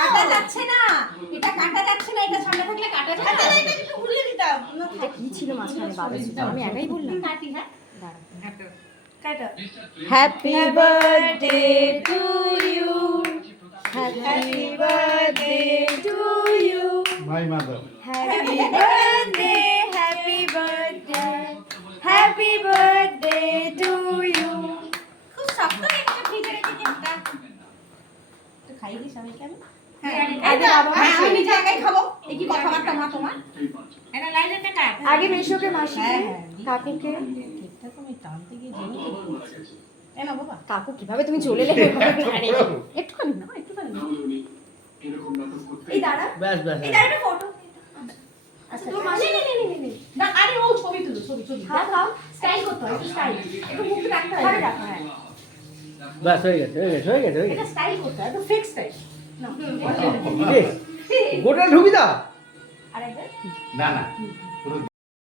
কাটা যাচ্ছে না, এটা কাটা যাচ্ছে না, এটা সামনে থাকলে কাটা যাবে না, এটা একটু ঘুরিয়ে দিতাম। এটা কি ছিল মাঝখানে বাধা ছিল আমি একাই বললাম কাটি, হ্যাঁ দাঁড়া কাটা। Happy birthday to you happy birthday to you My mother. Happy birthday happy birthday to you খুব শক্ত একটা ফ্রিজে রেখে দিতা। তো খাই দিস আমি কেন? আগে বাবা হ্যাঁ, আমি নিজে একাই খাবো। এই কি কথাবার্তা মা তোমার? এটা লাইনেরটা কাট। আগে মেশোকে মাসি হ্যাঁ, কাকুকে কেকটা তুমি টানতে গিয়ে জমি কেটে দিচ্ছি। এ না বাবা। কাকু কিভাবে তুমি চলে এলে আরে একটুখানি না, একটুখানি না। এই দাঁড়া ব্যাস ব্যাস এই দাঁড়া একটা ফটো আচ্ছা তোর মাসি নে। না আরে ও ছবি তুলো, ছবি। হ্যাঁ খাও স্টাইল করতে হয়, একটু স্টাইল। একটু মুখে রাখতে হয়। ঘরে রাখো হ্যাঁ ব্যাস হয়ে গেছে এটা স্টাইল করতে হয়, একটু ফিক্স স্টাইল। না। গোটা ঢুকি দাও আরেকবার। না